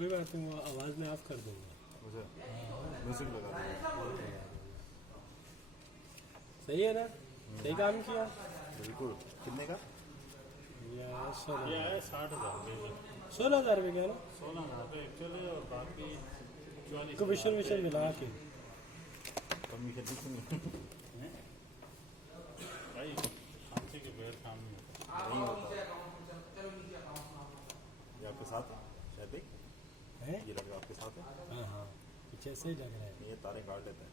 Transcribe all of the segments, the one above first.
कोई बात नहीं, वो आवाज़ में ऑफ कर दूंगा। मुझे म्यूजिक लगा दो। सही है ना? सही काम किया। बिल्कुल। कितने का? यार ये है 60,000 16,000 रुपये क्या ना? 16,000 तो एक्चुअली और बाकी 44 कमीशन विशन मिला के। कमीशन भाई खांसी के पेड़ काम नहीं होता। नहीं होता। ये आपके साथ है शायद ही? हैं? ये लग रहा है आपके साथ है? हाँ हाँ, कुछ ऐसे ही लग रहा है। ये तारे काट लेता है।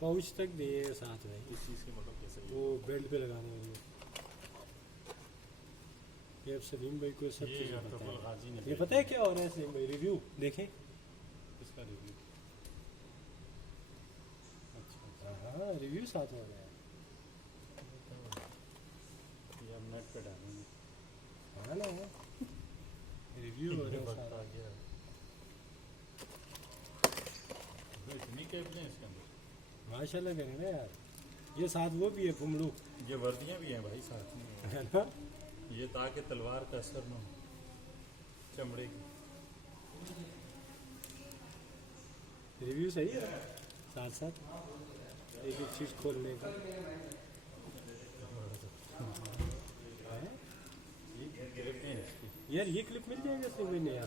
पाउच तक दिए साथ में, इस चीज़ की मतलब कैसे वो बेल्ट पे लगाने के लिए। ये अब सलीम भाई को सब ये चीज़ें डॉक्टर पता है। गाजी ने ये पता है क्या हो रहा है सलीम भाई? रिव्यू देखें। इसका रिव्यू। अच्छा हाँ, रिव्यू साथ हो रहा है। ये हम नेट पे डालेंगे। हाँ ना, रिव्यू हो ये रहा है वक्त आ साथ। गया। तो इतनी कैब नहीं इसके अंदर। माशाल्लाह करें ना यार। ये साथ वो भी है पुमड़ू, ये वर्दियाँ भी हैं भाई साथ में। है ना? ये ताकि तलवार का असर न हो चमड़े की। रिव्यू सही है साथ साथ, एक एक चीज़ खोलने का है। ये क्लिप नहीं है इसकी। यार ये क्लिप मिल जाएगा सलीम भाई नया?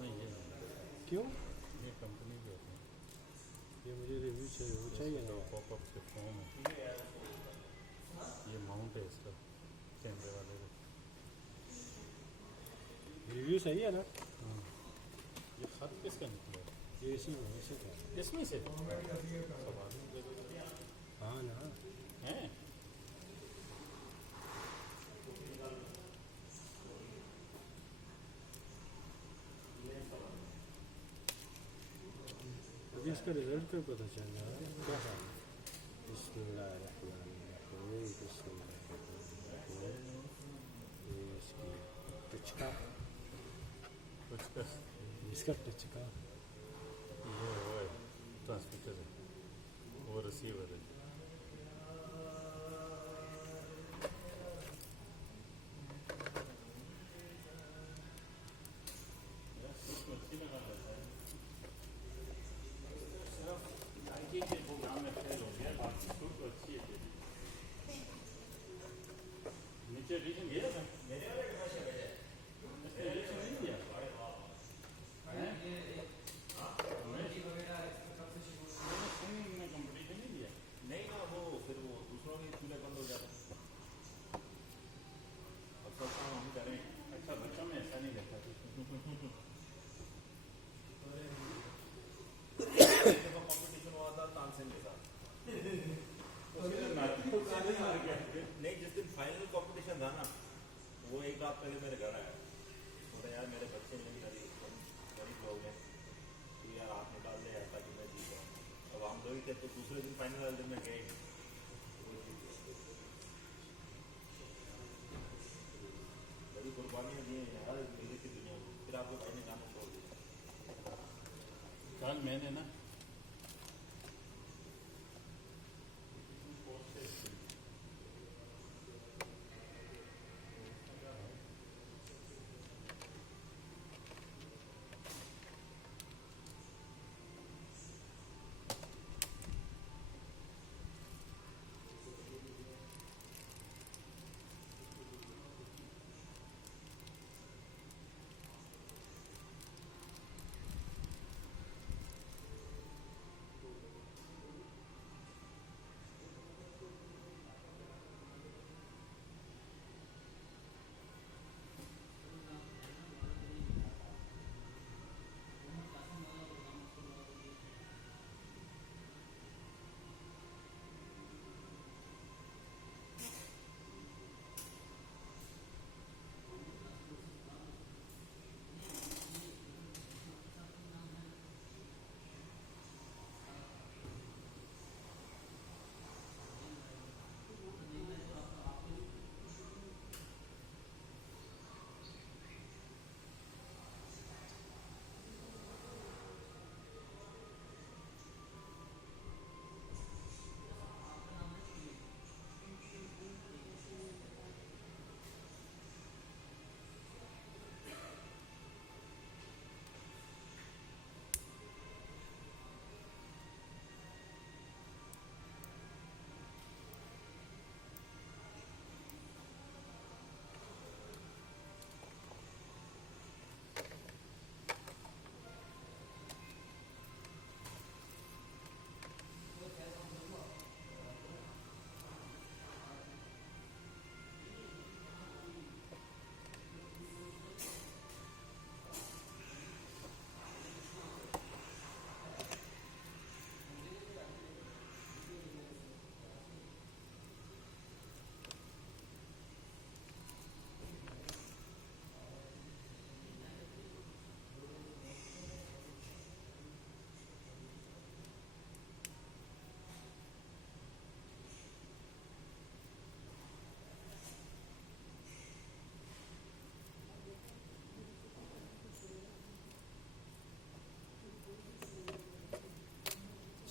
नहीं ये क्यों? ये कंपनी की होती है। ये मुझे रिव्यू चाहिए, वो चाहिए ना। पॉपअप के फॉर्म है। ये माउंट है इसका कैमरे वाले का। रिव्यू सही है ना? ये खत किसका निकला है? ये इसी में इसी का। इसमें से सवाल हाँ ना, है। अभी इसका रिजल्ट का पता चल रहा है क्या है। बिस्मिल्लाहिर्रहमानिर्रहीम, बिस्मिल्लाहिर्रहमानिर्रहीम। ये इसकी टच का, कुछ का इसका टच का। ये वो है ट्रांसमीटर है, वो रिसीवर है। नीचे एडिशन गया था। कंपटीशन नहीं दिया। नहीं ना, वो फिर वो दूसरों के चूल्हे बंद हो जाते हैं। अब सब काम हम करें। अच्छा बच्चों में ऐसा नहीं रहता कुछ। कंपटीशन हुआ था तानसेन के साथ। नहीं, जिस दिन फाइनल कंपटीशन था ना, वो एक रात पहले मेरे घर आया। बोला यार मेरे बच्चे नहीं गरीब लोग हैं, तो यार हाथ निकाल ले ताकि मैं जीत जाऊँ। अब हम दो ही थे, तो दूसरे दिन फाइनल वाले दिन में गए। बड़ी कुर्बानियाँ दी हैं यार म्यूजिक की दुनिया में। फिर आपके भाई ने गाना छोड़ दिया। कल मैंने ना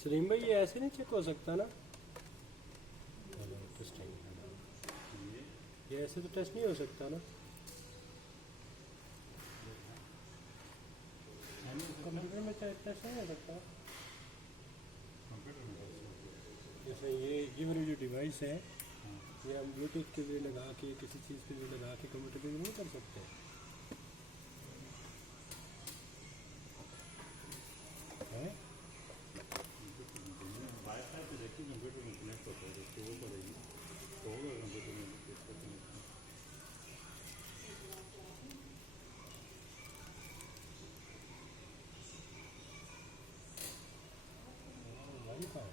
सलीम भाई ये ऐसे नहीं चेक हो सकता ना? ये ऐसे तो टेस्ट नहीं हो सकता ना? कंप्यूटर में टेस्ट नहीं हो सकता? कंप्यूटर में कैसे? जैसे ये वाली जो डिवाइस है, ये हम ब्लूटूथ के लिए लगा के किसी चीज़ के लिए लगा के कंप्यूटर के लिए नहीं कर सकते हैं? वाईफाई से देखिए कंप्यूटर में कनेक्ट होता है तो वो करेगी तो होगा कंप्यूटर में इसका कनेक्शन। वाईफाई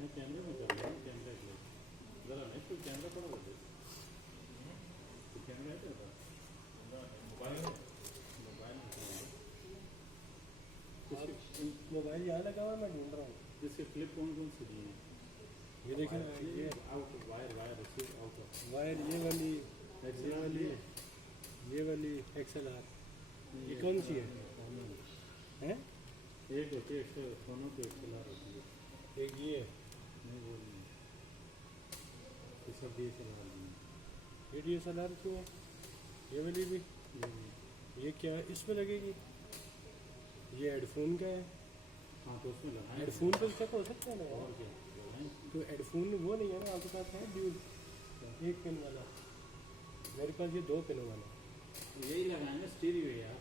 नहीं कैमरे में कर रहे हैं कैमरे के लिए ज़रा नहीं कोई कैमरा पड़ा हुआ है तो कैमरा है क्या मोबाइल मोबाइल में मोबाइल यहाँ लगा हुआ है, मैं ढूंढ रहा हूँ। इसके क्लिप कौन कौन से दिए हैं? ये देखें ना, ये out wire wire receive out wire, ये वाली XLR, ये कौन सी है? हैं? एक होती है एक्स्ट्रा फोनों पे XLR होती है एक ये है, नहीं वो नहीं ये सब DSLR नहीं ये DSLR क्यों है? ये वाली भी, ये नहीं। ये क्या है इसमें लगेगी? ये हेडफोन का है, हाँ तो उसमें लगाएं हेडफोन तो चेक हो सकता है ना और यार? क्या लगाएं तो हेडफोन वो नहीं है ना आपके पास? है ड्यूल, एक पिन वाला, मेरे पास ये 2 पिनों वाला है। यही लगाएंगे स्टीरियो यार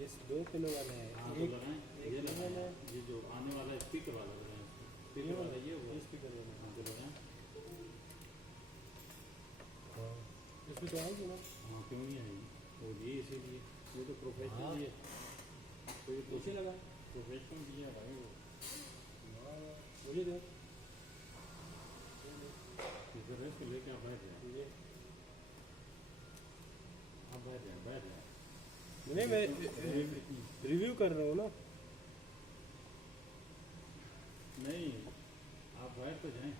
ये 2 पिनों वाला है, हाँ तो एक लगाएं एक ये ये वाला लगाएं है, ये जो आने वाला स्पीकर वाला लगाएं ये स्पीकर वाला, वाला ये वो स्पीकर वाला। हाँ तो लगाएं हाँ, इसमें तो आएगी ना? हाँ क्यों नहीं आएगी वो ये इसीलिए ये तो हाँ। प्रोफेशनल है तो ये उसे लगा, प्रोफेशनल दिया भाई वो मुझे दे इधर है इसको लेके आप बैठ जाए ये। आप बैठ जाए नहीं, मैं रिव्यू कर रहा हूँ ना। नहीं आप बैठ तो जाएं